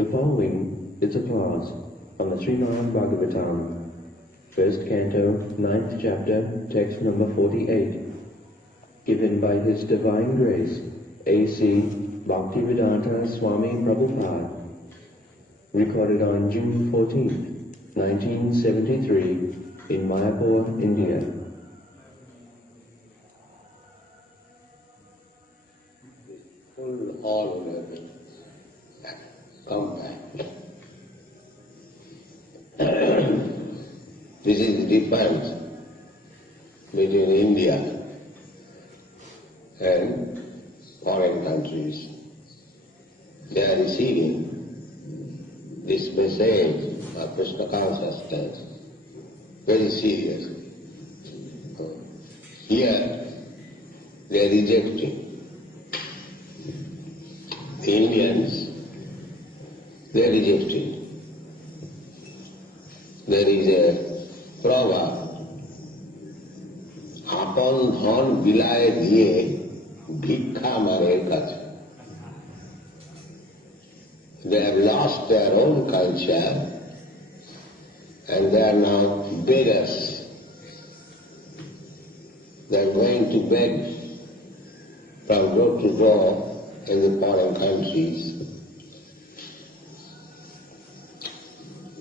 The following is a class on the Srimad Bhagvatam, first canto, 9th chapter, text number 48, given by His Divine Grace, A.C. Bhaktivedanta Swami Prabhupada, recorded on June 14th, 1973, in Mayapur, India. All over it. Come back. This is the difference between India and foreign countries. They are receiving this message of Krishna consciousness very seriously. Here they are rejecting. The Indians, they are rejecting. There is a proverb, আপন ধন বিলায় দিয়ে ভিক্ষা মারের কাছে. They have lost their own culture and they are now beggars. They are going to beg from door to door in the foreign countries.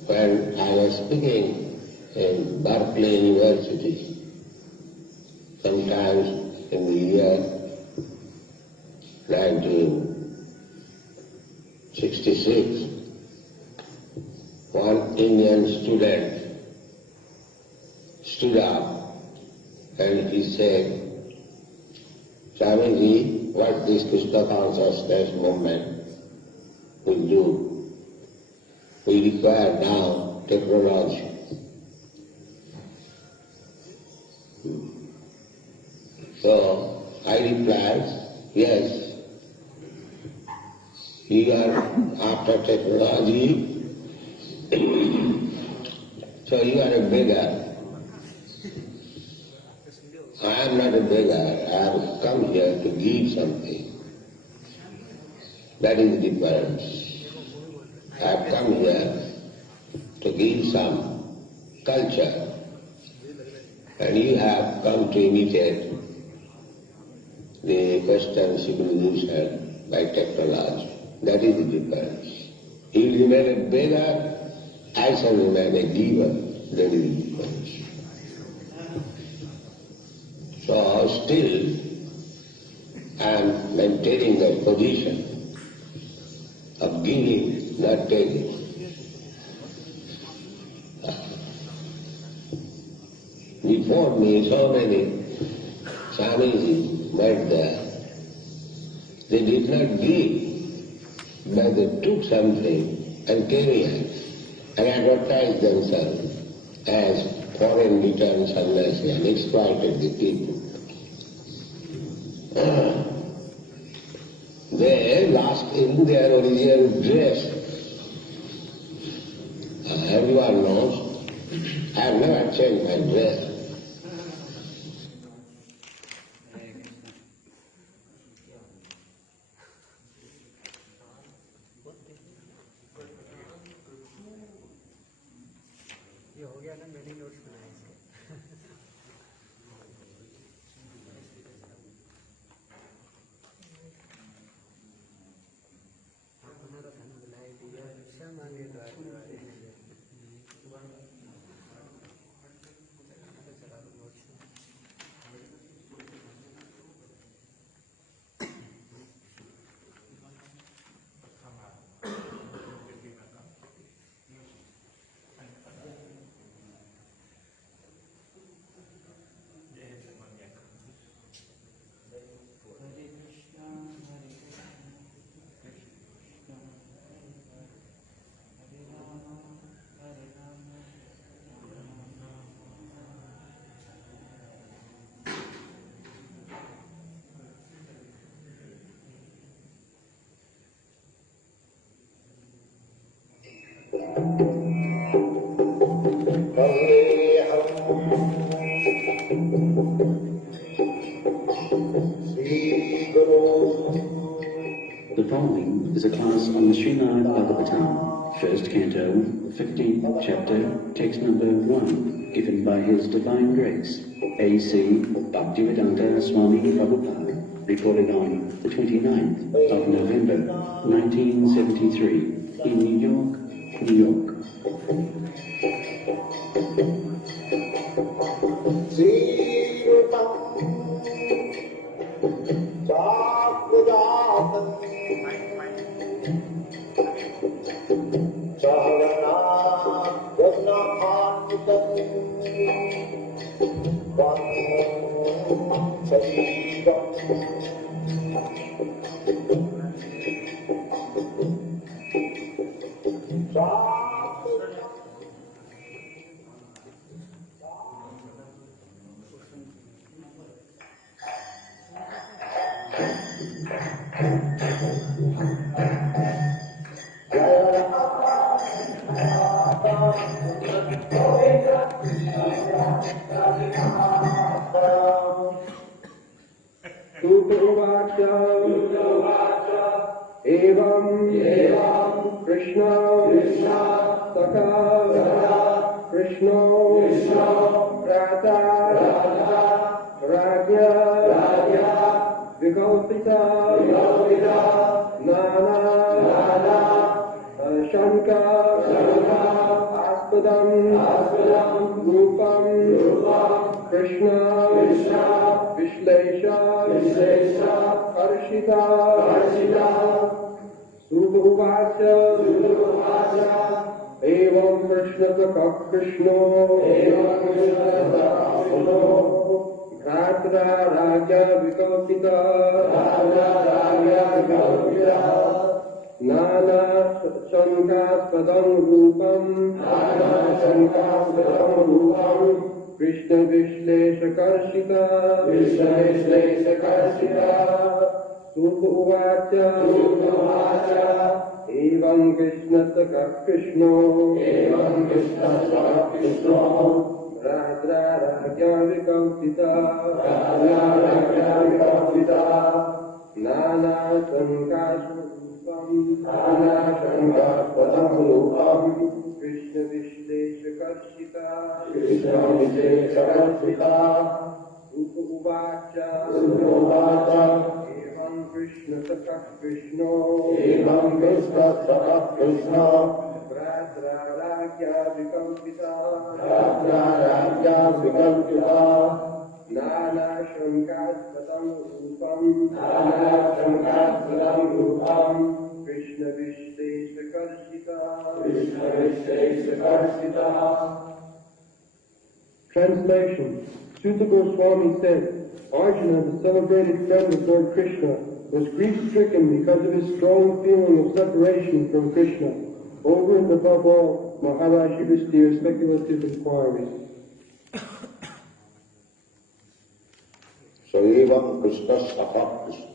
When I was speaking in Berkeley University, sometimes in the year 1966, one Indian student stood up and he said, Swamiji, what this Krishna consciousness movement will do? We require now technology. So I replied, yes, you are after technology, so you are a beggar. I am not a beggar, I have come here to give something. That is the difference. I have come here to give some culture, and you have come to imitate the Western civilization by technology. That is the difference. You will remain a beggar, I shall remain a giver. That is the difference. So still I am maintaining that position of giving, not taking. Before me, so many Swamiji were there. They did not give, but they took something and came here and advertised themselves as foreign returned sannyasi and exploited the people. They lost in their original dress. Everyone knows I have never changed my dress. The following is a class on the Srimad Bhagvatam, first canto, 15th chapter, text number 1, given by His Divine Grace, A.C. Bhaktivedanta Swami Prabhupada, recorded on the 29th of November, 1973, in New York, New York. Evam Krishna Saka Krishna Rata Ragya Vikalpita Nana Shanka Aspadam Rupam Krishna Vishlesha Harshita Subhuvacha Evam Krishna Saka Krishna Bhratra Raja Vikalpita Nana Shankaspadam Rupam Krishna Vishlesha Karshita Subhuvacha Evam Krishna Saka Krishna Radha Raja Vikalpita Nana Shankaspadam Rupam Krishna Vishlesha Karshita Subhuvacha Evam Krishna Saka Krishna Radha Raja Vikalpita Nana Shankaspadam Rupam Krishna Vishlesha Karshita. Translation. Suta Goswami said, Arjuna, the celebrated friend of Lord Krishna, was grief-stricken because of his strong feeling of separation from Krishna. Over and above all, Maharaj Yudhisthira's speculative inquiries. So even Krishna Sakha Krishna.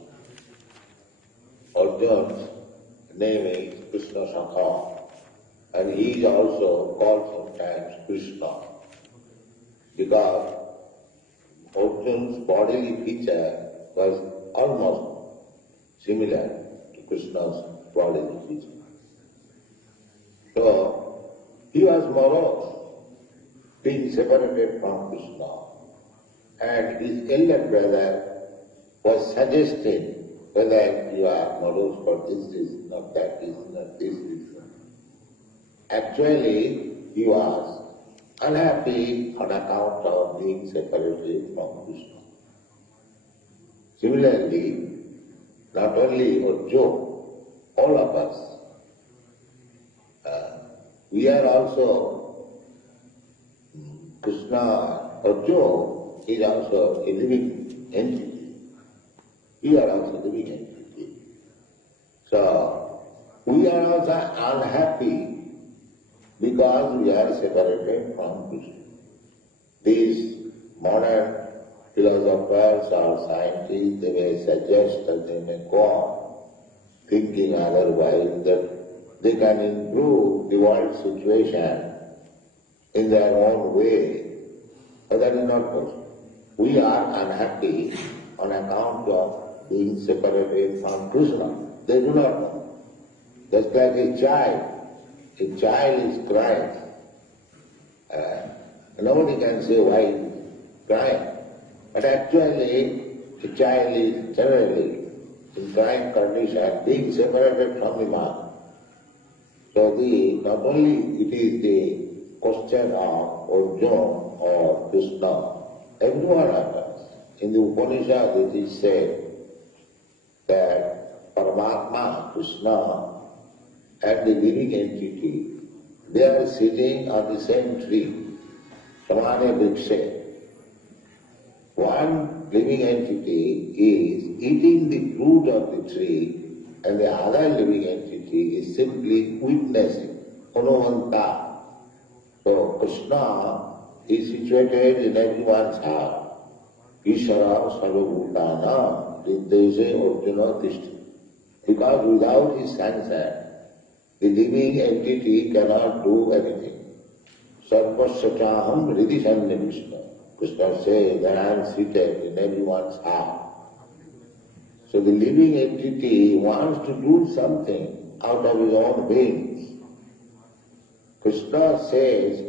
Arjuna's name is Krishna Sakha, and he is also called sometimes Krishna, because Arjuna's bodily feature was almost similar to Krishna's bodily feature. So he was morose, being separated from Krishna, and his elder brother was suggesting whether you are morose for this reason, or that reason, or this reason. Actually, he was unhappy on account of being separated from Krishna. Similarly, not only Arjuna, all of us, we are also, Krishna, Arjuna is also a living entity. We are also living entity. So, we are also unhappy because we are separated from Krishna. These modern philosophers or scientists, they may suggest and they may go on thinking otherwise, that they can improve the world situation in their own way. But that is not possible. We are unhappy on account of being separated from Krishna. They do not know. Just like a child. A child is crying. Nobody can say why he is crying. But actually, a child is generally in crying condition, being separated from the mother. So not only it is the question of Arjuna or Krishna, every one of us. In the Upanishad it is said that Paramatma, Krishna, and the living entity, they are sitting on the same tree, Samane Vrikshe. One living entity is eating the fruit of the tree, and the other living entity is simply witnessing, Anuvanta. So Krishna is situated in everyone's heart. Ishara Sarvabhutana Riddhese Arjuna Tishti. Because without his sanction, the living entity cannot do anything. Sarvasya chaham ridhisanya Krishna. Krishna says that I am seated in everyone's heart. So the living entity wants to do something out of his own beings. Krishna says,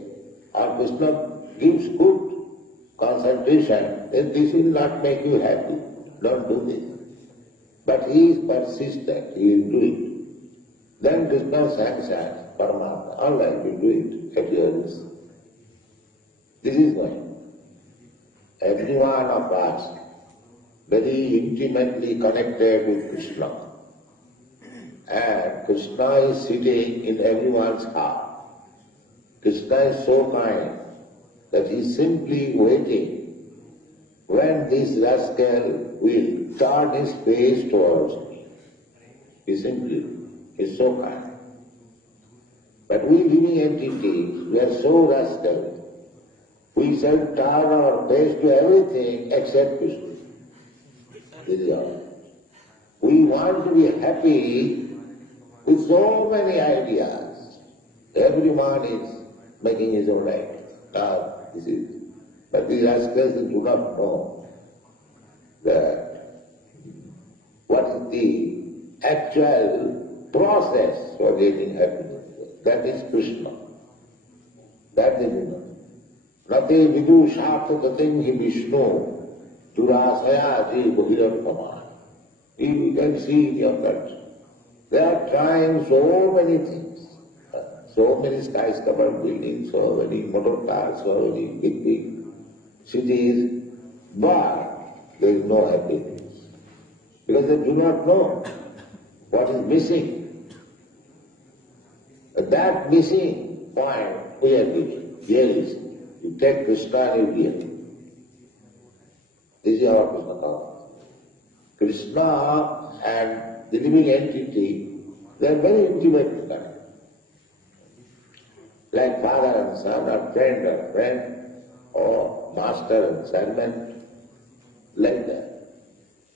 or Krishna gives good concentration, then this will not make you happy. Don't do this. But he is persistent, he will do it. Then Krishna sanctions Paramatma. All right, we do it at your risk. This is why every one of us very intimately connected with Krishna. And Krishna is sitting in everyone's heart. Krishna is so kind that he is simply waiting when this rascal will turn his face towards me. He simply is so kind. But we living entities, we are so rascal. We shall turn our face to everything except Krishna. This is all. We want to be happy with so many ideas. Everyone is making his own idea. This is. But these rascals do not know that what is the actual process for getting happiness. That is Krishna. That they do not. Nate vidu shapta tatinhi Vishnu durasaya ji bhiram pama. You can see in your country. They are trying so many things. So many skyscraper buildings, so many motor cars, so many big cities, but there is no happiness. Because they do not know what is missing. That missing point we are giving. Here is, you take Krishna and you give. This is our Krishna thought. Krishna and the living entity, they are very intimate together. Like father and son, or friend, or master and servant, like that.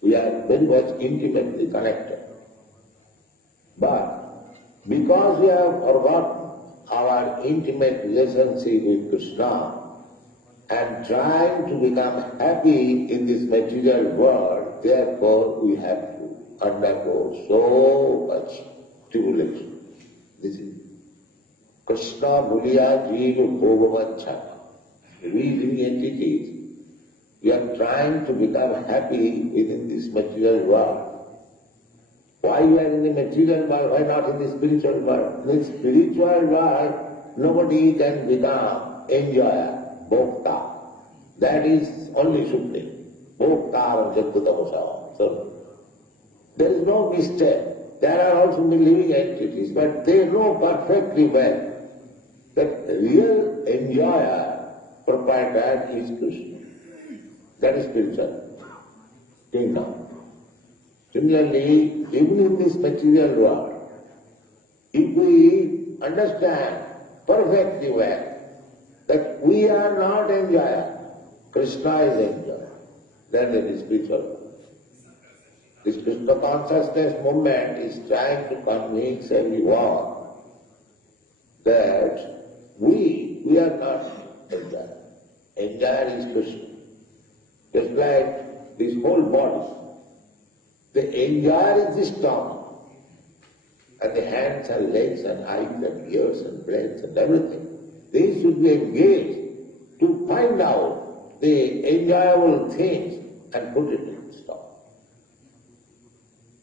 We are very much intimately connected. But because we have forgotten our intimate relationship with Krishna and trying to become happy in this material world, therefore we have to undergo so much tribulation. This is Krishna Bhuliya Jiva Bhogavacha. We living entities, we are trying to become happy within this material world. Why we are in the material world, why not in the spiritual world? In the spiritual world, nobody can become enjoyer, bhokta. That is only Supreme. Bhokta Jagatamasava. So, there is no mistake. There are also the living entities, but they know perfectly well that real enjoyer, proprietor is Krishna. That is spiritual kingdom. Similarly, even in this material world, if we understand perfectly well that we are not enjoyer, Krishna is enjoyer, then it is spiritual. This Krishna consciousness movement is trying to convince everyone that we are not enjoyer. Enjoyer is Krishna. Just like this whole body. The enjoyer is the stomach, and the hands and legs and eyes and ears and brains and everything. They should be engaged to find out the enjoyable things and put it in the stomach.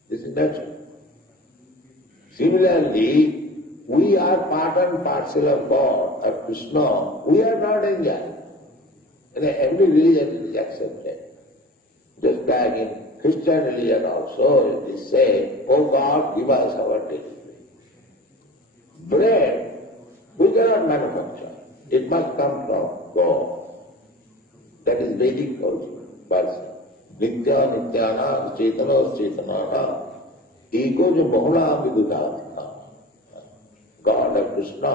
This is natural. Similarly, we are part and parcel of God, of Krishna. We are not enjoying. And every religion is accepted. Just like in Christian religion also, they say, "Oh God, give us our daily bread." Bread, we cannot manufacture. It must come from God. That is Vedic culture. But Nitya Nityana Chetana Chetanana Ego jo Bahula Vidudhavana. God of Krishna,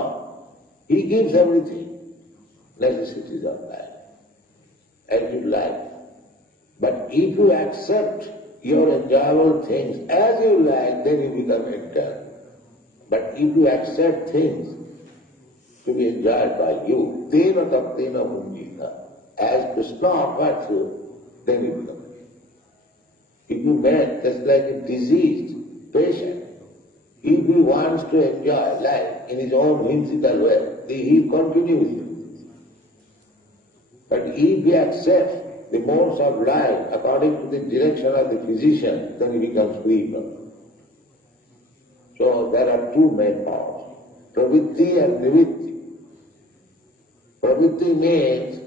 He gives everything, necessities of life, and you like. But if you accept your enjoyable things as you like, then you become enjoyed. But if you accept things to be enjoyed by you, tena taptena munjita, as Krishna offers you, then you become enjoyed. If you met just like a diseased patient, if he wants to enjoy life in his own whimsical way, he continues it. But if he accepts the modes of life according to the direction of the physician, then he becomes free from it. So there are two main powers, pravritti and nivitti. Pravritti means,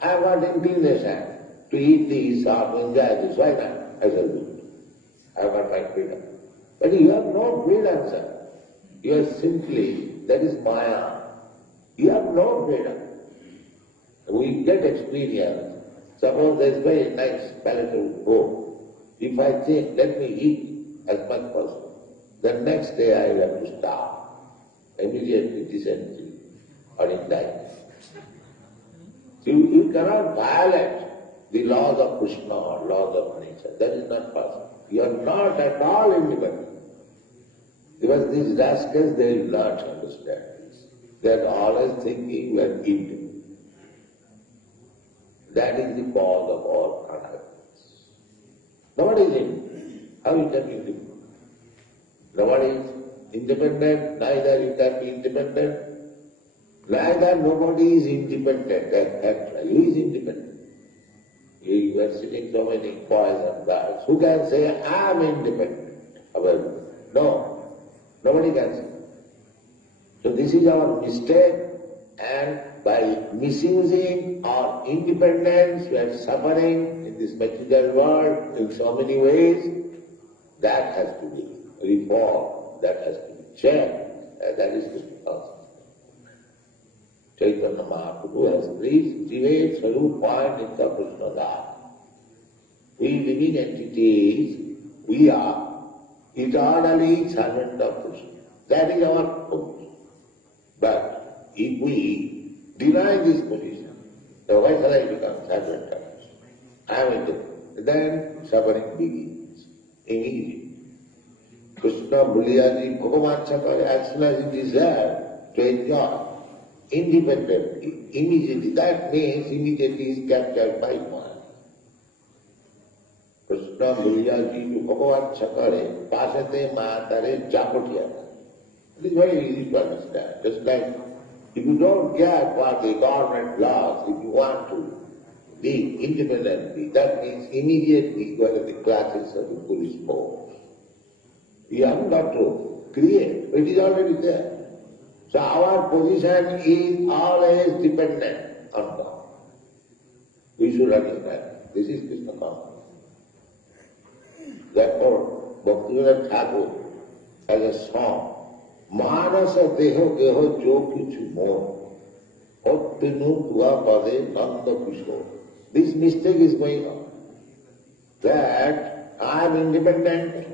I have got inclination to eat this or to enjoy this, why not? I shall do it. I have got my freedom. But you have no freedom, sir. You are simply, that is Maya. You have no freedom. We get experience. Suppose there is very nice palatable food. If I think, let me eat as much possible, the next day I will have to starve. Immediately dysentery or in die. You cannot violate the laws of Krishna or laws of nature. That is not possible. You are not at all independent. Because these rascals, they will not understand this. They are always thinking we are independent. That is the cause of all unhappiness. Nobody is independent. How you can be independent? Nobody is independent, neither you can be independent, neither nobody is independent. Actually, who is independent? You are sitting so many boys and girls. Who can say, I am independent? No, nobody can say. So this is our mistake, and by misusing our independence, we are suffering in this material world in so many ways. That has to be reformed, that has to be changed, and that is the cause. Chaitanya Mahaprabhu has reached Jive Sarupa Nitya Krishnada. We living entities, we are eternally servant of Krishna. That is our focus. But if we deny this position, then why shall I become servant of Krishna? I am independent. Then suffering begins immediately. Krishna Buliyaji Bhagavan Sakara, as soon as he desires to enjoy independently, immediately, that means immediately is captured by mind. Krishna Buliyaji Bhagavan Sakara, Pasate Matare Japatiya. It is very easy to understand. Just like if you don't get what the government laws, if you want to live independently, that means immediately you are in the classes of the police force. You haven't got to create, it is already there. So our position is always dependent on God. We should understand. This is Krishna consciousness. Therefore, Bhaktivedanta Thakur has a song, Manasa Deho Geho Jo Kichu Mon, Ottinu Dua Pade Nanda Kishore. This mistake is going on. That I am independent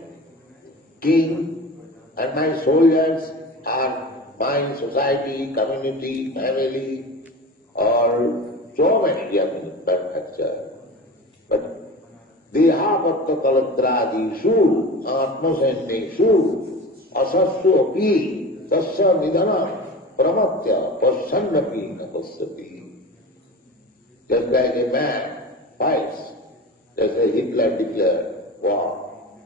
king and my soldiers are my society, community, family, or so many manufacture. But Dehapatta Kalatradishu, Atmasendeshu, Asassu Api, Tassa Nidana, pramatya pasyannapi na pasyati. Just like a man fights, just like Hitler declared war,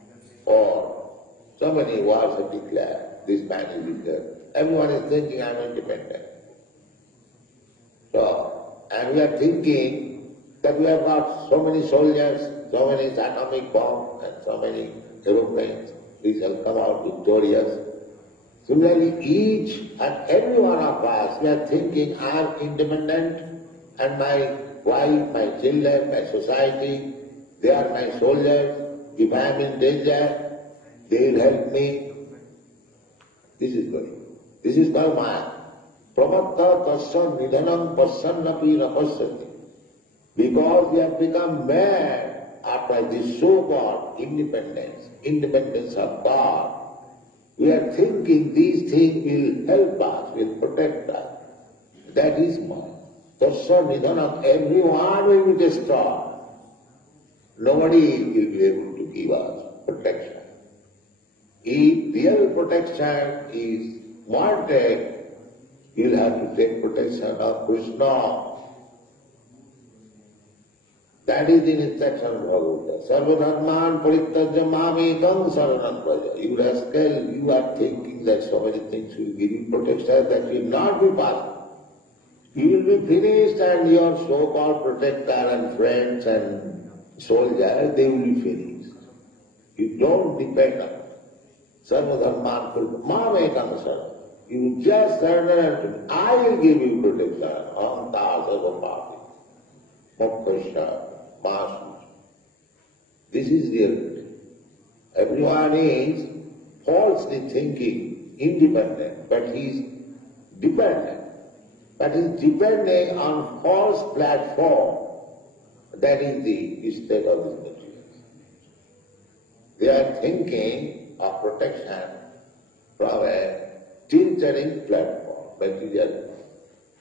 or so many wars are declared, this man is declared. Everyone is thinking, I am independent. So, and we are thinking that we have got so many soldiers, so many atomic bombs, and so many aeroplanes, we shall come out victorious. Similarly, each and every one of us, we are thinking, I am independent, and my wife, my children, my society, they are my soldiers. If I am in danger, they will help me. This is going. This is called Maya. Pramatta tasya nidhanam pasyannapi na pasyati. Because we have become mad after this so-called independence of God, we are thinking these things will help us, will protect us. That is Maya. Tasya nidhanam, everyone will be destroyed. Nobody will be able to give us protection. If real protection is wanted, you will have to take protection of Krishna. That is the instruction of Bhagavatam. Sarvadharman parittajya mamekam saranam praja. You rascal, you are thinking that so many things will give you protection, that will not be possible. You will be finished and your so-called protector and friends and soldiers, they will be finished. You don't depend on it. Sarvadharman parittajya mamekam saranam. You just surrender to me. I will give you protection. Ahanta sarvapati. Moksha. This is reality. Everyone is falsely thinking independent, but he is dependent. But he is depending on false platform. That is the mistake of this materials. They are thinking of protection from a tincturing platform, material.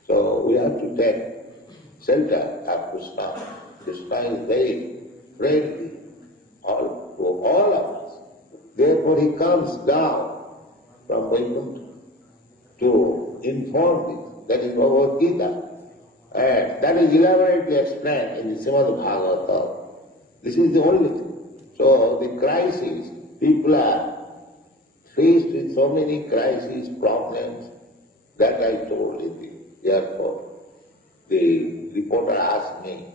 So we have to take shelter of Krishna. Krishna is very friendly to all of us. Therefore he comes down from Vaikuntha to inform this. That is Bhagavad Gita. And that is elaborately explained in the Srimad Bhagavatam. This is the only thing. So the crisis, people are faced with so many crises, problems, that I told in the airport. The reporter asked me,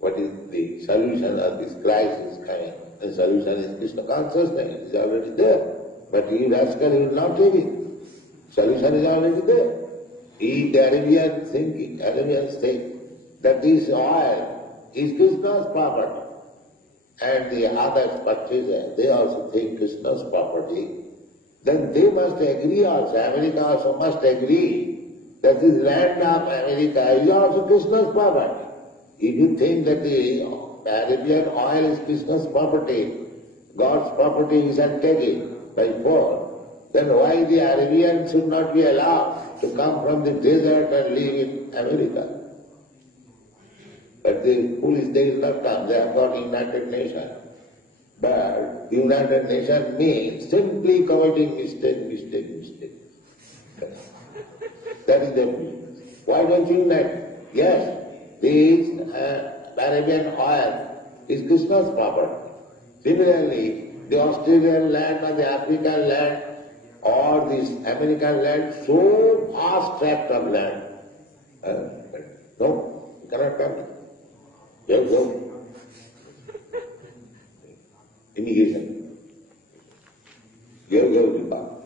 what is the solution of this crisis coming? The solution is Krishna consciousness. It is already there. But you rascal will not take it. Solution is already there. If the Arabians think that this oil is Krishna's property, and the others purchasers, they also think Krishna's property, then they must agree also, America also must agree that this land of America is also Krishna's property. If you think that the Arabian oil is Krishna's property, God's property, you shall take it by force, then why the Arabians should not be allowed to come from the desert and live in America? But the foolish, they will not come. They have got United Nations. But the United Nations means simply committing mistake. That is the business. Why don't you unite? Yes, this Arabian oil is Krishna's property. Similarly, the Australian land or the African land or this American land, so vast tract of land. No, you cannot come. Go. Immigration. Go.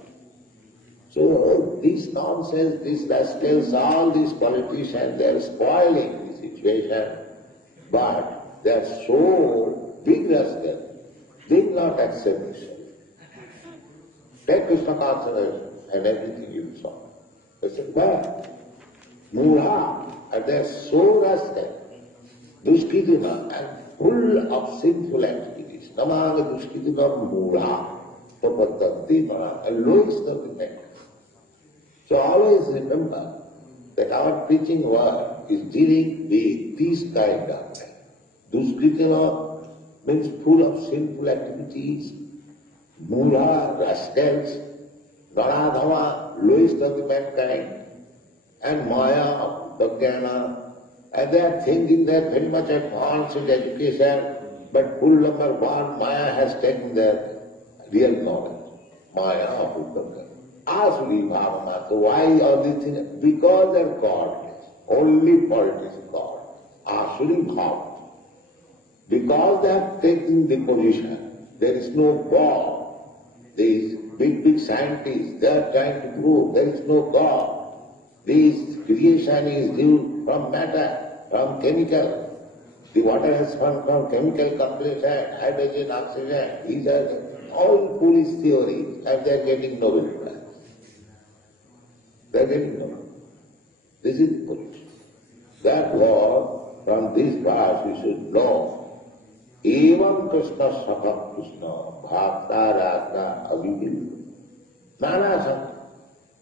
So this nonsense, these rascals, all these politicians, they are spoiling the situation, but they are so big rascals, they will not accept this. Take Krishna consciousness and everything you saw. They said, why? Mura, and they are so rascal, dushkitina, and full of sinful activities. Namaga dushkitina mura, tapatanti, and lowest of the neck. So always remember that our preaching word is dealing with this kind of life. Dushkritina means full of sinful activities, mula, rascals, Ganadhava, lowest of the mankind, and Maya, Vijnana, and they are thinking they are very much advanced in education, but full number one, Maya has taken their real knowledge. Maya, Vijnana. Asuli Bhavana. So why all these things? Because they are godless. Only politics is God. Asuli Bhavana. Because they have taken the position, there is no God. These big scientists, they are trying to prove there is no God. This creation is due from matter, from chemical. The water has come from chemical composition, hydrogen, oxygen. These are all foolish theories, and they are getting Nobel Prize. They are getting Nobel. This is the position. Therefore, from this verse we should know, Evam Krishna Sakha Krishna Bhakta Ragna Abhidil Nana Sakha.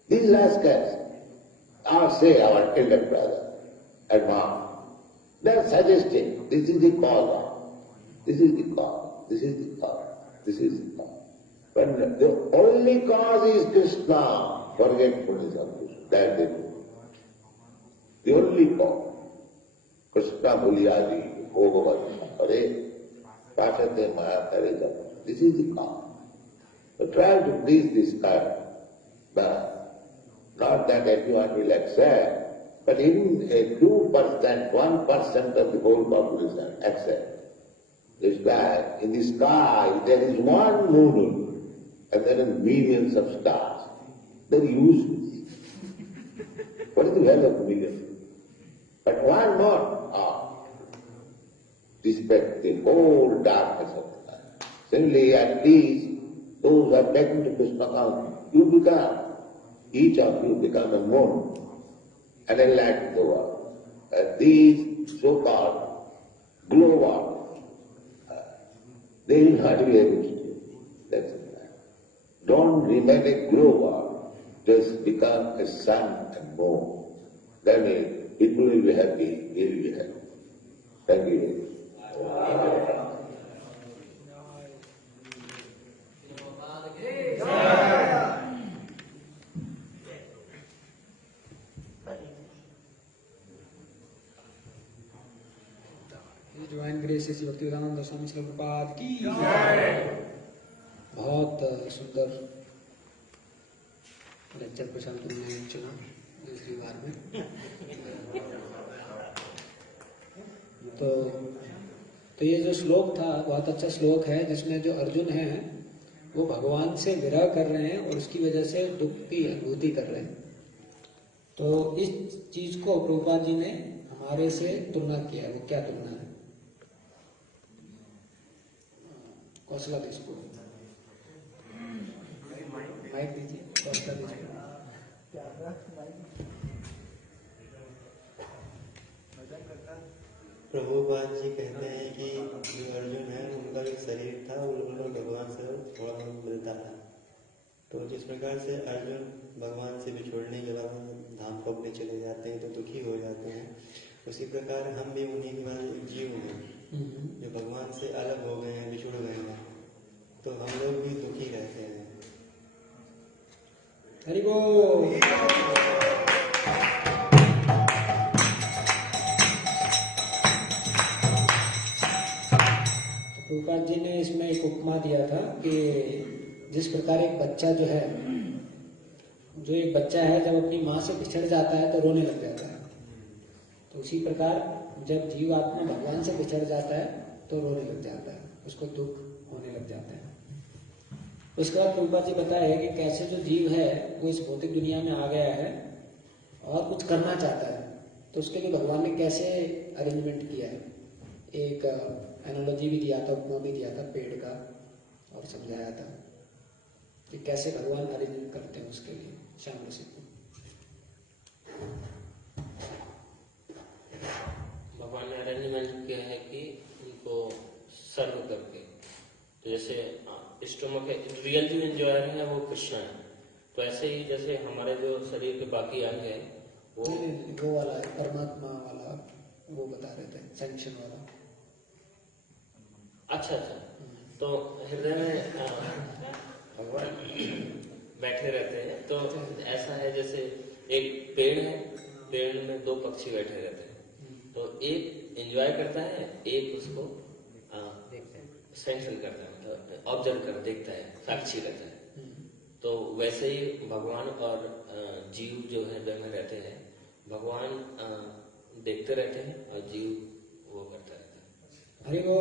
These rascals are, say, our elder brother and mom. They are suggesting this is the cause, this is the cause, this is the cause, this is the cause. But the only cause is Krishna, forgetfulness of Krishna. That is it. The only cause. Krishna Bhuliyaji, Bhagavad Hare. This is the cause. So try to please this kind, but not that everyone will accept, but even a 2%, 1% of the whole population accept. This guy, in the sky there is one moon and there are millions of stars. They are useless. What is the value of millions? But one more. Respect the whole darkness of the life. Similarly, at least those who are taken to Krishna consciousness, you become, each of you become a moon and enlighten the world. And these so-called glowworms, they will not be able to do. That's it. Don't remain a glowworm, just become a sun and moon. Then people will be happy, you will be happy. Thank you. Divine grace Shri Bhaktivedanta Swami Shri Prabhupada की बहुत सुंदर lecture प्रशांत ने चुना दूसरी बार में। तो ये जो श्लोक था बहुत अच्छा श्लोक है, जिसमें जो अर्जुन है वो भगवान से विरह कर रहे हैं और उसकी वजह से दुख की अनुभूति कर रहे हैं। तो इस चीज को प्रभुपाद जी ने हमारे से तुलना किया। वो क्या तुलना है? कौशला इसको माइक दीजिए। कौशला दीजिए। प्रभुपाद जी कहते हैं कि जो अर्जुन है उनका जो शरीर था वो भगवान से थोड़ा बहुत मिलता था। तो जिस प्रकार से अर्जुन भगवान से बिछोड़ने के बाद धाम पकड़ने चले जाते हैं तो दुखी हो जाते हैं, उसी प्रकार हम भी उन्हीं के बाद एक जीव हैं जो भगवान से अलग हो गए हैं, बिछुड़ गए हैं, तो हम लोग भी दुखी रहते हैं। हरि बोल। प्रभुपाद जी ने इसमें एक उपमा दिया था कि जिस प्रकार एक बच्चा जो एक बच्चा है जब अपनी माँ से बिछड़ जाता है तो रोने लग जाता है, तो उसी प्रकार जब जीव आत्मा भगवान से बिछड़ जाता है तो रोने लग जाता है, उसको दुख होने लग जाता है। उसके बाद प्रभुपाद जी बताए कि कैसे जो जीव है वो इस भौतिक दुनिया में आ गया है और कुछ करना चाहता है, तो उसके लिए भगवान ने कैसे अरेंजमेंट किया है। एक एनालॉजी भी दिया था, उपमा भी दिया था पेड़ का, और समझाया था कि कैसे भगवान अरेंजमेंट करते हैं उसके लिए। श्याम ऋषि को भगवान ने अरेंजमेंट किया है कि उनको सर्व करके, तो जैसे स्टोमक है, रियल जो एंजॉयर है वो कृष्ण है, तो ऐसे ही जैसे हमारे जो शरीर के बाकी अंग है वो वाला है परमात्मा वाला, वो बता रहे थे सैंक्शन वाला। अच्छा, तो हृदय में भगवान बैठे रहते हैं। तो ऐसा है जैसे एक पेड़ है पेड़ में दो पक्षी बैठे रहते हैं, तो एक एंजॉय करता है, एक उसको सैंक्शन करता है, मतलब ऑब्जर्व कर देखता है, साक्षी रहता है। तो वैसे ही भगवान और जीव जो है में रहते हैं, भगवान देखते रहते हैं और जीव वो करता रहता है। हरि वो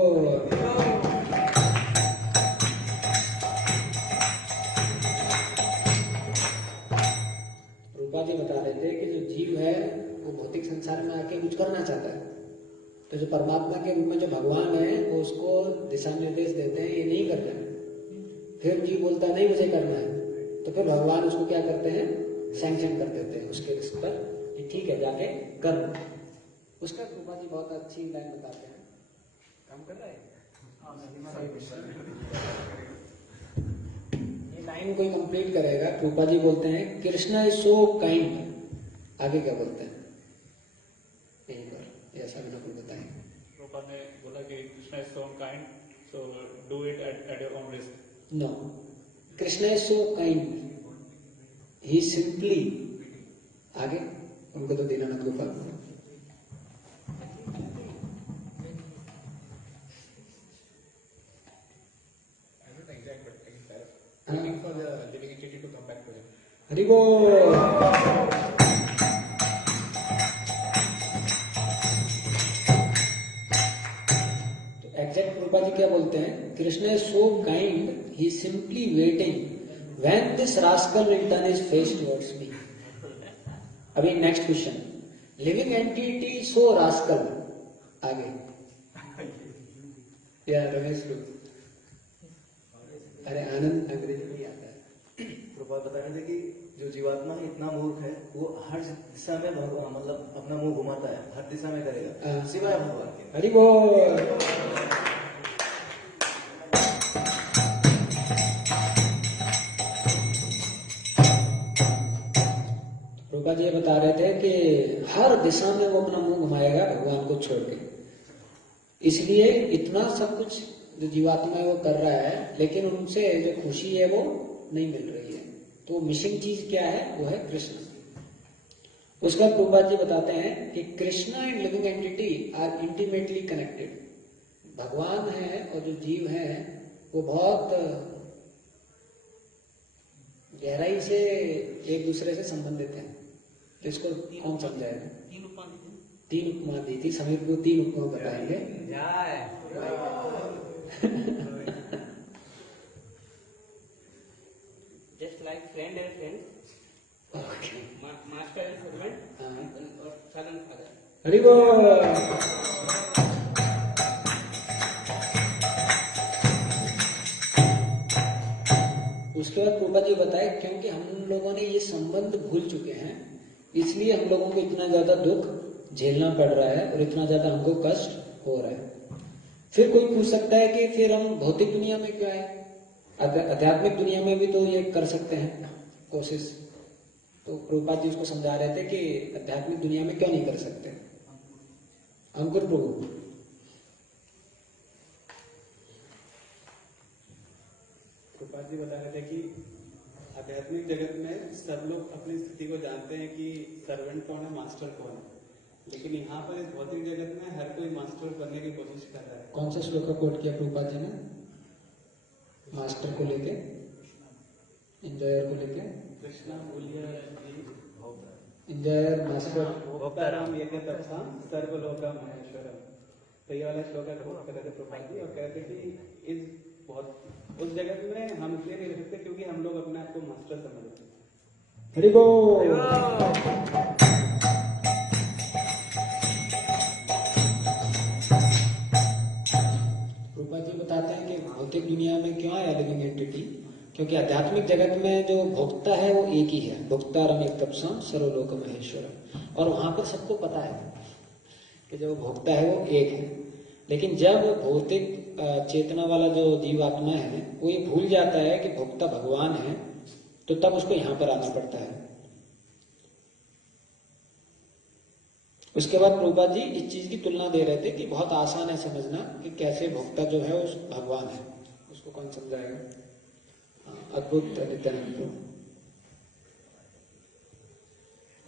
रूपा जी बता रहे थे कि जो जीव है वो भौतिक संसार में आके कुछ करना चाहता है, तो जो परमात्मा के रूप में जो भगवान है वो उसको दिशा निर्देश देते हैं ये नहीं करना है। फिर जीव बोलता है नहीं मुझे करना है, तो फिर भगवान उसको क्या करते हैं, सैंक्शन कर देते हैं उसके रिस्क पर कि ठीक है जाके कर। उसका रूपा जी बहुत अच्छी लाइन बताते हैं, काम कर रहा है ये लाइन कोई कंप्लीट करेगा। रूपा जी बोलते हैं कृष्णा इज सो काइंड, आगे क्या बोलते हैं यहीं पर, ऐसा भी कोई बताएंगे। रूपा ने बोला कि Krishna is so kind, so do it at your own risk. No, Krishna is so kind, he simply, आगे उनको तो दीनानाथ गोपाल हरि बोल। एग्जैक्ट रूपा जी क्या बोलते हैं, Krishna is so kind, he simply waiting when this rascal will turn his face towards me. अभी next question, living entity so rascal, आगे या रमेश लोग, अरे आनंद अंग्रेजी नहीं आता है। प्रभुपाद बता रहे थे कि जो जीवात्मा है इतना मूर्ख है, वो हर दिशा में भगवान मतलब अपना मुंह घुमाता है, हर दिशा में करेगा सिवाय भगवान के। हरि बोल। रूपा जी बता रहे थे कि हर दिशा में वो अपना मुंह घुमाएगा भगवान को छोड़ के, इसलिए इतना सब कुछ जो जीवात्मा है वो कर रहा है, लेकिन उनसे जो खुशी है वो नहीं मिल रही है। तो मिसिंग चीज क्या है, वो है कृष्ण। उसका प्रभुपाद जी बताते हैं कि Krishna and living entity are intimately connected. भगवान है और जो जीव है वो बहुत गहराई से एक दूसरे से संबंधित हैं। तो इसको कौन समझाएगा? तीन उपमा दी थी, समीर को तीन उपमा बताएंगे। Just like friend and friend, master and servant, or son and father. Hari बोल। उसके बाद प्रभुपाद जी बताए क्योंकि हम लोगों ने ये संबंध भूल चुके हैं, इसलिए हम लोगों को इतना ज्यादा दुख झेलना पड़ रहा है और इतना ज्यादा हमको कष्ट हो रहा है। फिर कोई पूछ सकता है कि फिर हम भौतिक दुनिया में क्यों आए, आध्यात्मिक दुनिया में भी तो ये कर सकते हैं कोशिश। तो प्रभुपाद जी उसको समझा रहे थे कि आध्यात्मिक दुनिया में क्यों नहीं कर सकते। अंकुर प्रभु, प्रभुपाद जी बता रहे थे कि आध्यात्मिक जगत में सब लोग अपनी स्थिति को जानते हैं कि सर्वेंट कौन है, मास्टर कौन है, लेकिन यहाँ पर इस भौतिक जगत में हर कोई मास्टर बनने की कोशिश कर रहा है। कौन सा श्लोक का कोट किया प्रभुपाद जी ने मास्टर को लेके, इंजॉयर को लेके? कृष्णा बोलिए इंजॉयर मास्टर भोक्ताराम यज्ञ तपसाम सर्वलोका महेश्वरम। तो ये वाला श्लोक का कोट कर रहे थे प्रभुपाद जी और कहते कि उस जगत में हम इसलिए नहीं रह सकते क्योंकि हम लोग अपने आप को मास्टर समझते हैं। हरि बोल। प्रभुपाद जी बताते हैं कि भौतिक दुनिया में क्यों आया लिविंग एंटिटी, क्योंकि आध्यात्मिक जगत में जो भोक्ता है वो एक ही है, भोक्तारम एक तपसाम सर्वलोक महेश्वरम। और वहां पर सबको पता है कि जो भोक्ता है वो एक है, लेकिन जब भौतिक चेतना वाला जो जीवात्मा है वो ये भूल जाता है कि भोक्ता भगवान है, तो तब उसको यहाँ पर आना पड़ता है। उसके बाद प्रभुपाद जी इस चीज की तुलना दे रहे थे कि बहुत आसान है समझना कि कैसे भोक्ता जो है उस भगवान है। उसको कौन समझाएगा? अद्भुत नित्यानंद।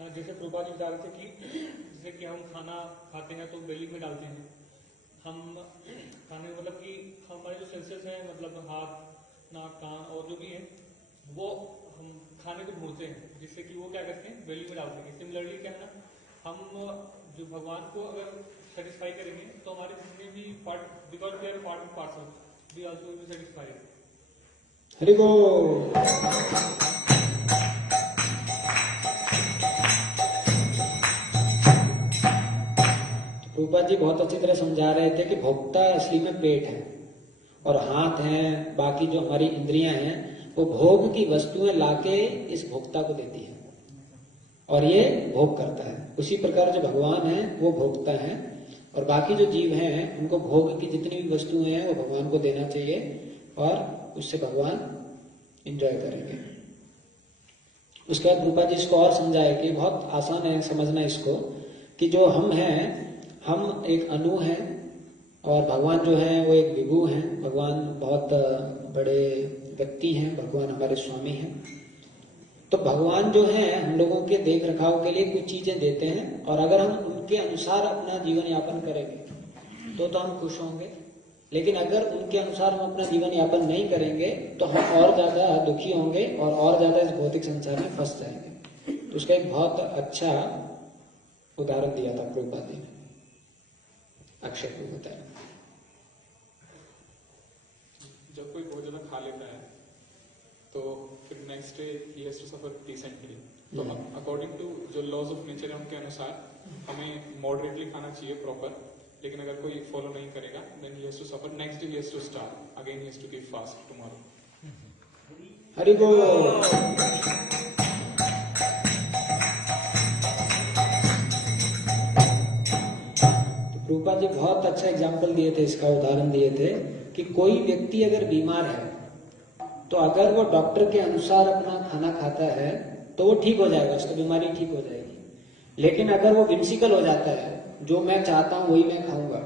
जैसे प्रभुपाद जी बता रहे थे कि जैसे कि हम खाना खाते हैं तो बेली में डालते हैं, हम खाने मतलब कि हमारे जो सेंसेस हैं, मतलब हाथ, नाक, कान और जो भी है, वो हम खाने को ढूंढते हैं, जिससे कि वो क्या करते हैं, बेली में डालते हैं। सिमिलरली क्या है ना, हम जो भगवान को अगर सेटिस्फाई करेंगे तो हमारे जितने भी part, because they are part of parcel, we also will be satisfied. Hari बोल। प्रभुपाद जी बहुत अच्छी तरह समझा रहे थे कि भोक्ता असली में पेट है और हाथ हैं, बाकी जो हमारी इंद्रियां हैं वो भोग की वस्तुएं लाके इस भोक्ता को देती है और ये भोग करता है। उसी प्रकार जो भगवान है वो भोक्ता है और बाकी जो जीव हैं उनको भोग की जितनी भी वस्तुएं हैं वो भगवान को देना चाहिए और उससे भगवान एंजॉय करेंगे। उसके बाद प्रभुपाद जी इसको और समझाए कि बहुत आसान है समझना इसको, कि जो हम हैं, हम एक अणु हैं और भगवान जो है वो एक विभु हैं। भगवान बहुत बड़े व्यक्ति हैं, भगवान हमारे स्वामी हैं। तो भगवान जो है हम लोगों के देख रखाव के लिए कुछ चीजें देते हैं और अगर हम उनके अनुसार अपना जीवन यापन करेंगे तो हम खुश होंगे, लेकिन अगर उनके अनुसार हम अपना जीवन यापन नहीं करेंगे तो हम और ज्यादा दुखी होंगे और ज्यादा इस भौतिक संसार में फंस जाएंगे। तो उसका एक बहुत अच्छा उदाहरण दिया था प्रभुपाद जी ने, अक्षय को बताया। जब कोई बहुत ज्यादा खा लेता है तो फिर next day he has to suffer dysentery. तो अकॉर्डिंग टू जो लॉज ऑफ नेचर है उनके अनुसार हमें मॉडरेटली खाना चाहिए प्रॉपर, लेकिन अगर कोई फॉलो नहीं करेगा then he has to suffer, next day he has to start again, he has to keep fast tomorrow. Hari बोल। प्रभुपाद जी बहुत अच्छा एग्जाम्पल दिए थे, इसका उदाहरण दिए थे कि कोई व्यक्ति अगर बीमार है तो अगर वो डॉक्टर के अनुसार अपना खाना खाता है तो वो ठीक हो जाएगा, उसकी बीमारी ठीक हो जाएगी। लेकिन अगर वो whimsical हो जाता है, जो मैं चाहता हूँ वही मैं खाऊंगा,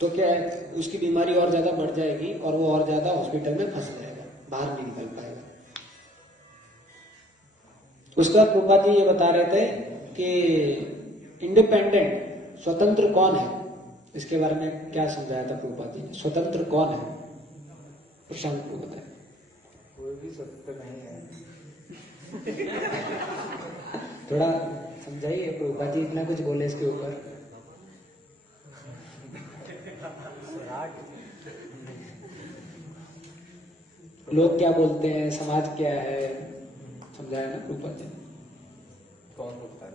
तो क्या है, उसकी बीमारी और ज्यादा बढ़ जाएगी और वो और ज्यादा हॉस्पिटल में फंस जाएगा, बाहर नहीं निकल पाएगा। उसके बाद प्रभुपाद जी ये बता रहे थे कि इंडिपेंडेंट स्वतंत्र कौन है, इसके बारे में क्या समझाया था प्रभुपाद जी ने। स्वतंत्र कौन है, प्रशांत को बताया। कोई भी स्वतंत्र नहीं है। थोड़ा समझाइए प्रभुपाद जी, इतना कुछ बोले इसके ऊपर। लोग क्या बोलते हैं, समाज क्या है, समझाया ना प्रभुपाद जी। कौन बोलता है?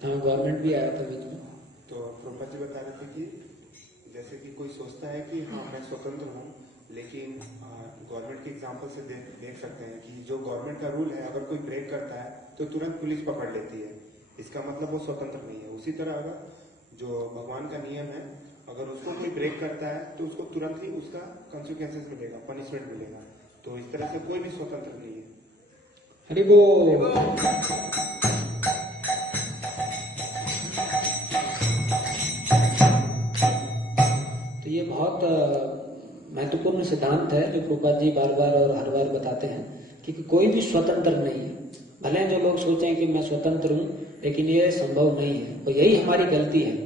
हाँ, गवर्नमेंट भी आया था बीच में। तो प्रभुपाद जी बता रहे थे कि जैसे कि कोई सोचता है कि हाँ मैं स्वतंत्र हूँ, लेकिन गवर्नमेंट के एग्जाम्पल से देख सकते हैं कि जो गवर्नमेंट का रूल है अगर कोई ब्रेक करता है तो तुरंत पुलिस पकड़ लेती है, इसका मतलब वो स्वतंत्र नहीं है। उसी तरह अगर जो भगवान का नियम है, अगर उसको कोई ब्रेक करता है तो उसको तुरंत ही उसका कॉन्सिक्वेंसेस मिलेगा, पनिशमेंट मिलेगा। तो इस तरह से कोई भी स्वतंत्र नहीं है। हरि बोल। ये बहुत महत्वपूर्ण सिद्धांत है जो प्रभुपाद जी बार बार और हर बार बताते हैं कि कोई भी स्वतंत्र नहीं है। भले जो लोग सोचें कि मैं स्वतंत्र हूँ, लेकिन ये संभव नहीं है। तो यही हमारी गलती है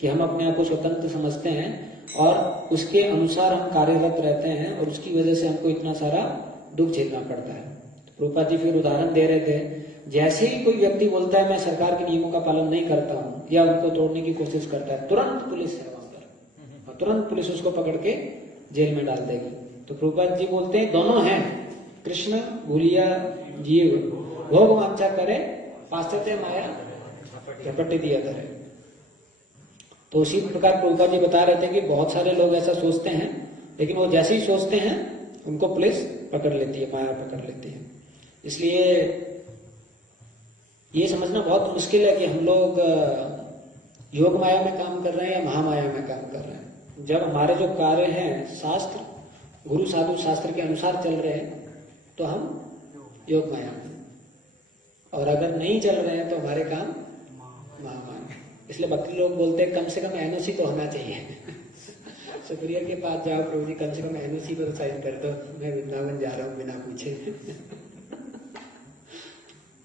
कि हम अपने आप को स्वतंत्र समझते हैं और उसके अनुसार हम कार्यरत रहते हैं और उसकी वजह से हमको इतना सारा दुख झेलना पड़ता है। तो प्रभुपाद जी फिर उदाहरण दे रहे थे, जैसे ही कोई व्यक्ति बोलता है मैं सरकार के नियमों का पालन नहीं करता हूँ या उनको तोड़ने की कोशिश करता है, तुरंत पुलिस है वहां पर और तुरंत पुलिस उसको पकड़ के जेल में डाल देगी। तो प्रभुपाद जी बोलते हैं दोनों हैं, कृष्ण भूलिया जीव भोग वांछा करे पाश्चात्य माया झपट दिया करे। तो उसी प्रकार प्रभुपाद जी बता रहे थे कि बहुत सारे लोग ऐसा सोचते हैं, लेकिन वो जैसे ही सोचते हैं उनको पुलिस पकड़ लेती है, माया पकड़ लेती है। इसलिए ये समझना बहुत मुश्किल है कि हम लोग योग माया में काम कर रहे हैं या महामाया में काम कर रहे हैं। जब हमारे जो कार्य हैं शास्त्र, गुरु साधु शास्त्र के अनुसार चल रहे हैं तो हम योग माया में, और अगर नहीं चल रहे हैं तो हमारे काम महामाया में। इसलिए बाकी लोग बोलते हैं कम से कम एनओसी तो होना चाहिए सुप्रिया के पास जाओ, प्रभु जी कम से कम एनओसी पर साइन कर दो, मैं वृंदावन जा रहा हूँ बिना पूछे।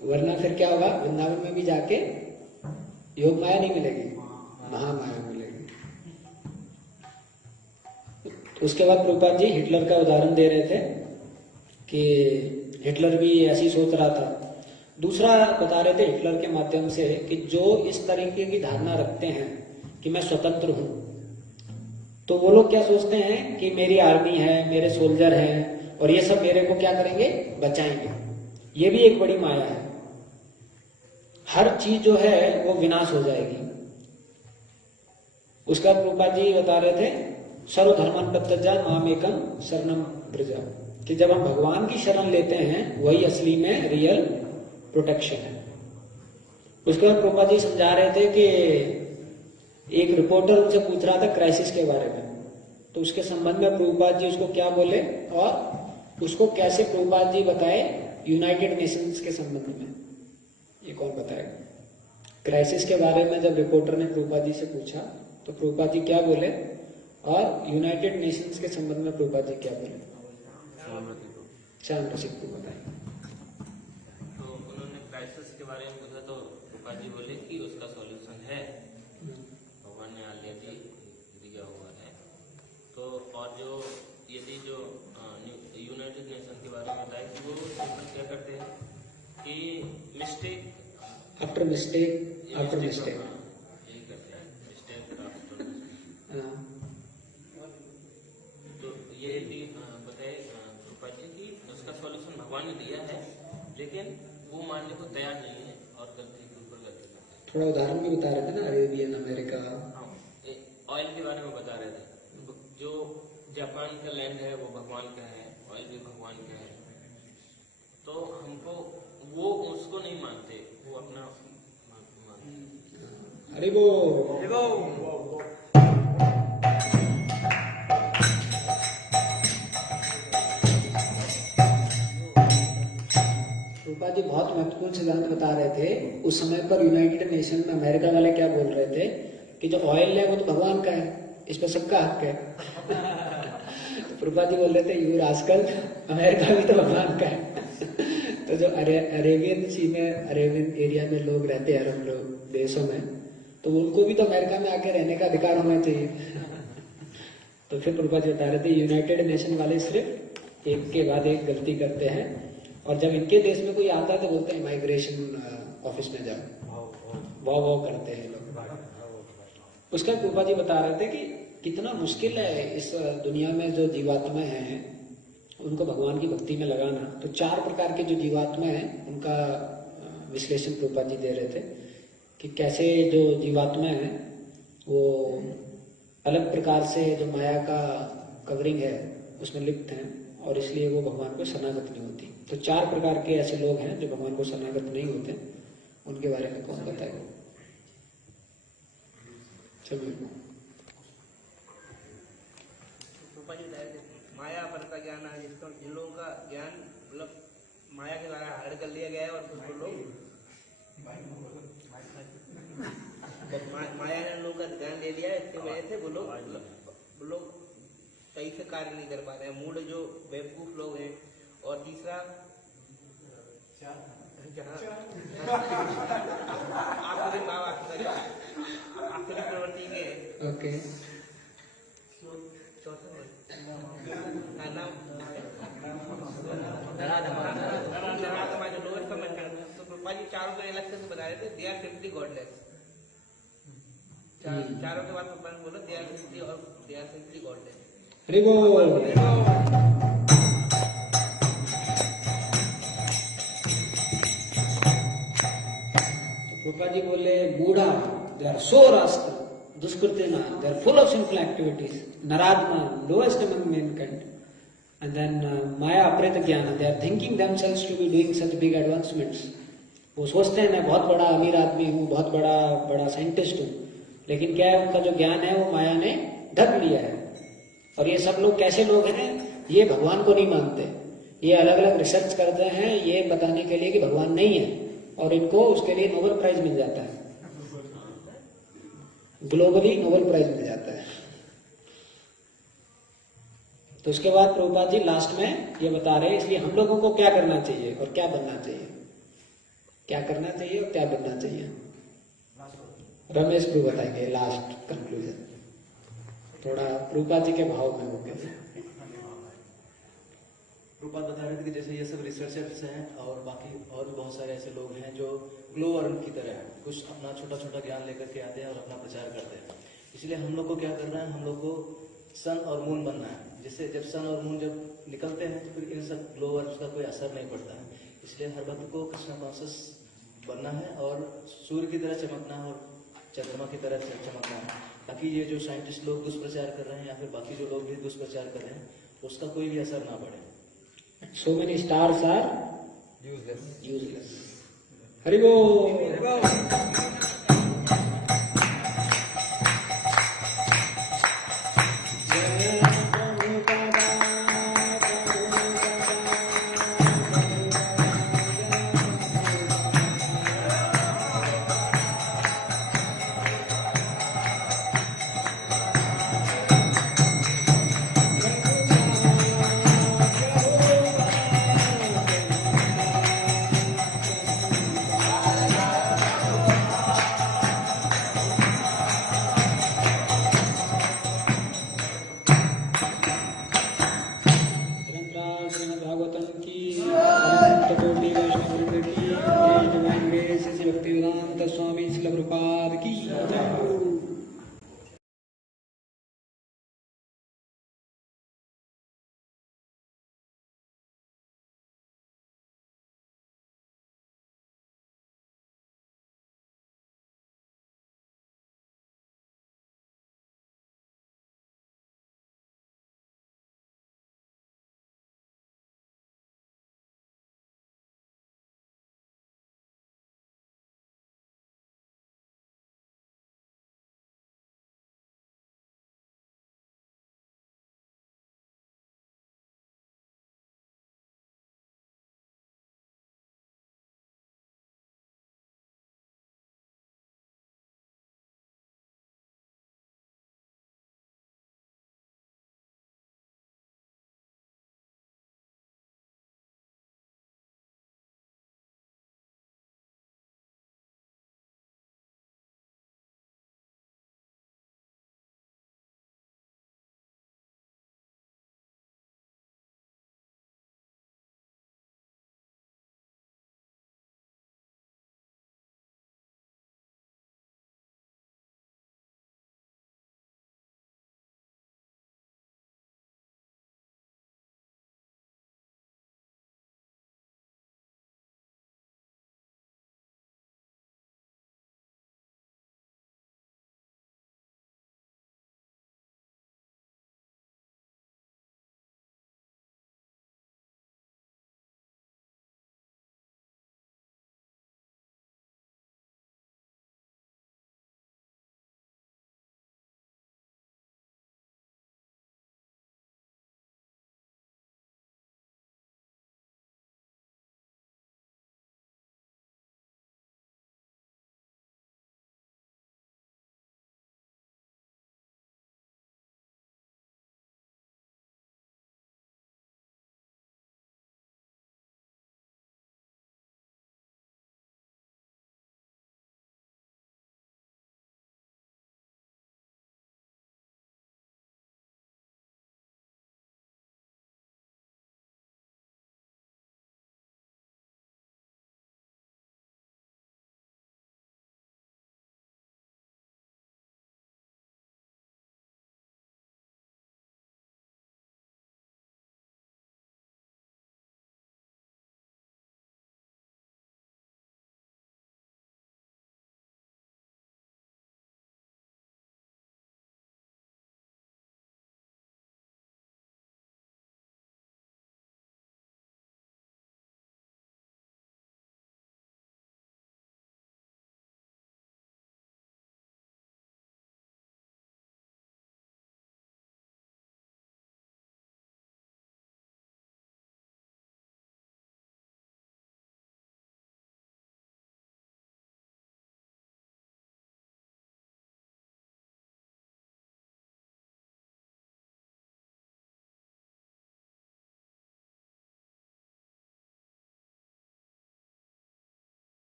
वरना फिर क्या होगा, वृंदावन में भी जाके योग माया नहीं मिलेगी, महामाया मिलेगी। उसके बाद प्रभुपाद जी हिटलर का उदाहरण दे रहे थे कि हिटलर भी ऐसी सोच रहा था। दूसरा बता रहे थे हिटलर के माध्यम से कि जो इस तरीके की धारणा रखते हैं कि मैं स्वतंत्र हूं, तो वो लोग क्या सोचते हैं कि मेरी आर्मी है, मेरे सोल्जर हैं और ये सब मेरे को क्या करेंगे, बचाएंगे। ये भी एक बड़ी माया है। हर चीज जो है वो विनाश हो जाएगी। उसका प्रभुपाद जी बता रहे थे सर्वधर्मन प्रत्यजा मामेकम शरणम व्रजा, कि जब हम भगवान की शरण लेते हैं वही असली में रियल प्रोटेक्शन है। उसके बाद प्रभुपाद जी समझा रहे थे कि एक रिपोर्टर उनसे पूछ रहा था क्राइसिस के बारे में, तो उसके संबंध में प्रभुपाद जी उसको क्या बोले और उसको कैसे प्रभुपाद जी बताए यूनाइटेड नेशंस के संबंध में। ये कौन बताएगा? क्राइसिस के बारे में जब रिपोर्टर ने प्रभुपाद जी से पूछा तो प्रभुपाद जी क्या बोले और यूनाइटेड नेशंस के संबंध में प्रभुपाद जी क्या बोले? श्याम रसिक को बताएं। तो उन्होंने क्राइसिस के बारे में पूछा तो प्रभुपाद जी बोले कि उसका सॉल्यूशन है, भगवान ने ऑलरेडी दिया हुआ है। तो और जो यदि जो यूनाइटेड नेशन के बारे में बताया कि वो क्या करते हैं कि mistake after mistake after mistake यही करते हैं, मिस्टेक आफ्टर मिस्टेक। तो ये भी बताए प्रभुपाद जी कि उसका सॉल्यूशन भगवान ने दिया है, लेकिन वो मानने को तैयार नहीं है और गलती के ऊपर गलती करते हैं। थोड़ा उदाहरण भी बता रहे थे ना, अरेबियन अमेरिका। ऑयल के बारे में बता रहे थे, जो जापान का लैंड है वो भगवान का है, ऑयल भी भगवान का है। तो हमको वो उसको नहीं मानते, वो अपना अरे वो रूपा जी बहुत महत्वपूर्ण सिद्धांत बता रहे थे। उस समय पर यूनाइटेड नेशन में अमेरिका वाले क्या बोल रहे थे कि जो ऑयल है वो तो भगवान का है, इस पर सबका हक है। तो प्रभुपाद जी बोल रहे थे यूर आजकल अमेरिका भी तो भगवान का है। तो जो अरेबियन सी में, अरेबियन एरिया में लोग रहते हैं, अरब लोग देशों में, तो उनको भी तो अमेरिका में आके रहने का अधिकार होना चाहिए। तो फिर प्रभुपाद जी बता रहे थे यूनाइटेड नेशन वाले सिर्फ एक के बाद एक गलती करते हैं, और जब इनके देश में कोई आता है तो बोलते हैं इमाइग्रेशन ऑफिस में जाओ, वाह करते हैं लोग। उसका प्रभुपाद जी बता रहे थे कि कितना मुश्किल है इस दुनिया में जो जीवात्मा हैं उनको भगवान की भक्ति में लगाना। तो 4 प्रकार के जो जीवात्मा हैं उनका विश्लेषण प्रभुपाद जी दे रहे थे कि कैसे जो जीवात्मा हैं वो अलग प्रकार से जो माया का कवरिंग है उसमें लिप्त हैं और इसलिए वो भगवान को शरणागत नहीं होती। तो 4 प्रकार के ऐसे लोग हैं जो भगवान को शरणागत नहीं होते, उनके बारे में कौन बताएगा? चलिए माया पर का ज्ञान है, जिसको जिन लोगों का ज्ञान मतलब माया के द्वारा हरण कर लिया गया है और कुछ लोग माया ने लोगों का ज्ञान ले लिया है, इसकी वजह से वो लोग सही से कार्य नहीं कर पा रहे हैं, मूड जो बेवकूफ लोग हैं। और तीसरा आखिरी प्रवृत्ति के ओके चारों के अलग से बता रहे थे, दे आर सिंपली गॉडलेस। चारों के बाद बोला दे आर सिंपली और they are simply godless. Prabhupada ji बोले मूढ़ा, दे आर सो रास्ता, दुष्कृतिना, they are full of simple activities, नरात्मा, lowest among mankind, and then Maya Aprita Jnana, they are thinking themselves to be doing such big advancements. वो सोचते हैं मैं बहुत बड़ा अमीर आदमी हूँ, बहुत बड़ा साइंटिस्ट हूँ, लेकिन क्या है उनका जो ज्ञान है वो माया ने ढक लिया है। और ये सब लोग कैसे लोग हैं? ये भगवान को नहीं मानते, ये अलग अलग रिसर्च करते हैं ये बताने के लिए कि भगवान नहीं है, और इनको उसके लिए नोबेल प्राइज मिल जाता है, ग्लोबली नोबेल प्राइज मिल जाता है। तो उसके बाद प्रभुपाद जी लास्ट में ये बता रहे हैं, इसलिए हम लोगों को क्या करना चाहिए और क्या बनना चाहिए, क्या करना चाहिए और क्या बनना चाहिए। रमेश प्रभु बताएंगे लास्ट कंक्लूजन, थोड़ा प्रभुपाद जी के भाव में हो गया। प्रभुपाद बता रहे थे कि जैसे ये सब रिसर्चर्स हैं और बाकी और भी बहुत सारे ऐसे लोग हैं जो ग्लो वर्म की तरह हैं, कुछ अपना छोटा छोटा ज्ञान लेकर के आते हैं और अपना प्रचार करते हैं। इसलिए हम लोग को क्या करना है, हम लोग को सन और मून बनना है, जिससे जब सन और मून जब निकलते हैं तो फिर इन सब ग्लो वर्म्स का कोई असर नहीं पड़ता है। इसलिए हर भक्त को कृष्ण कॉन्शियस बनना है और सूर्य की तरह चमकना है और चंद्रमा की तरह चमकना है, ताकि ये जो साइंटिस्ट लोग दुष्प्रचार कर रहे हैं या फिर बाकी जो लोग भी दुष्प्रचार कर रहे हैं उसका कोई भी असर ना पड़े। So many stars are useless. Hari Bol.